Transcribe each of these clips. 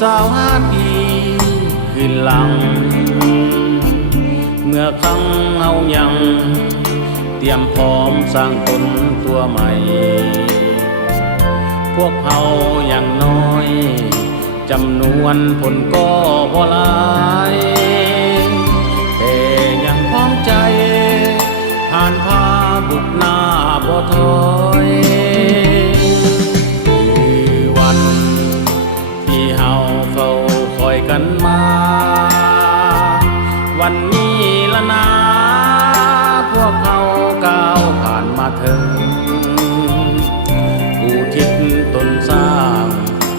สาวหาดีคืนหลังเมื่อครั้งเฮายังเตรียมพร้อมสร้างตนตัวใหม่พวกเฮาอย่างน้อยจำนวนผลก็บ่หลายแต่ยังพร้อมใจผ่านพาบุกหน้าบ่ถอยคือวันที่เฮาเฝ้าคอยกันมาวันนี้ละนะพวกเขาก้าวผ่านมาถึงอุทิศตนสร้าง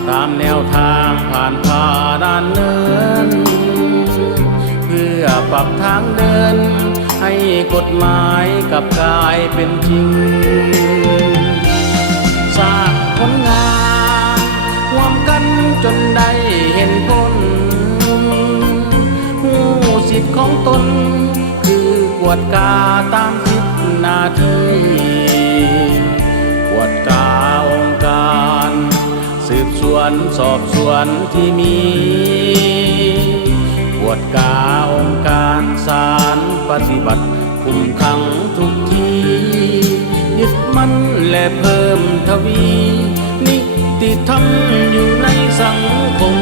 ตามแนวทางผ่านผ่าด้านเนินเพื่อปรับทางเดินให้กฎหมายกับกายเป็นจริงสร้างผลงานร่วมกันจนได้เห็นผลสิทธิ์ของตนคือกวดกาตามสิทธิหน้าที่กวดกาองค์การสืบสวนสอบสวนที่มีกวดกาองค์การศาลปฏิบัติคุมขังทุกทียึดมั่นและเพิ่มทวีนิติธรรมอยู่ในสังคม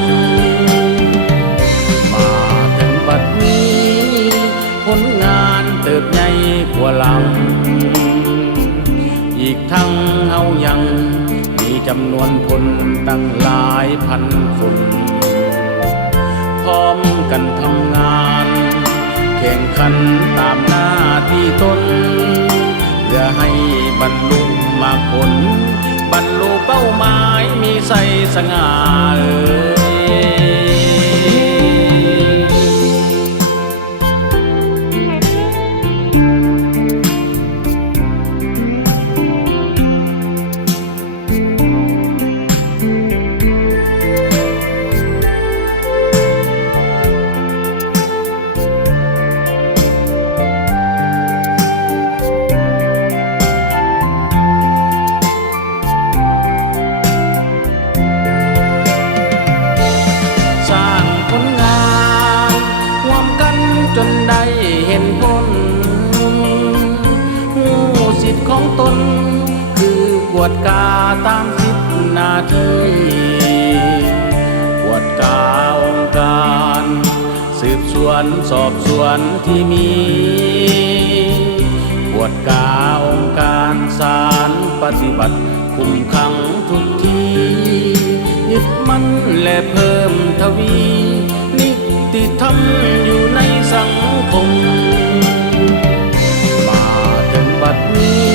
บัดนี้ผลงานเติบใหญ่กว่าหลังอีกทั้งเฮายังมีจำนวนคนตั้งหลายพันคนพร้อมกันทำงานแข่งขันตามหน้าที่ตนเพื่อให้บรรลุมรรคผลบรรลุเป้าหมายมีไสสง่าจนได้เห็นผลสิทธิ์ของตนคือกวดกาตามสิทธิหน้าที่กวดกาองค์การสืบสวนสอบสวนที่มีกวดกาองค์การศาลปฏิบัติคุมขังทุกทียึดมั่นและเพิ่มทวีนิติธรรมอยู่ในสังคมมาถึงบัดนี้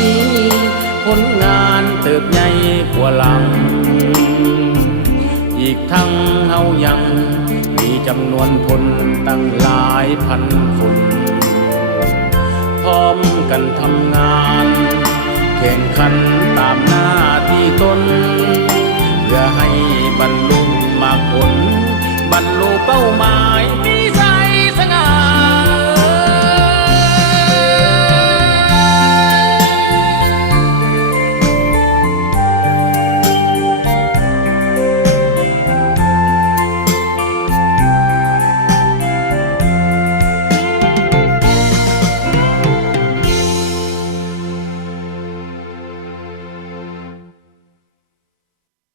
ผลงานเติบใหญ่กว่าหลังอีกทั้งเฮายังมีจำนวนคนตั้งหลายพันคนพร้อมกันทำงานแข่งขันตามหน้าที่ตนเพื่อให้บรรลุมรรคผลบรรลุเป้าหมาย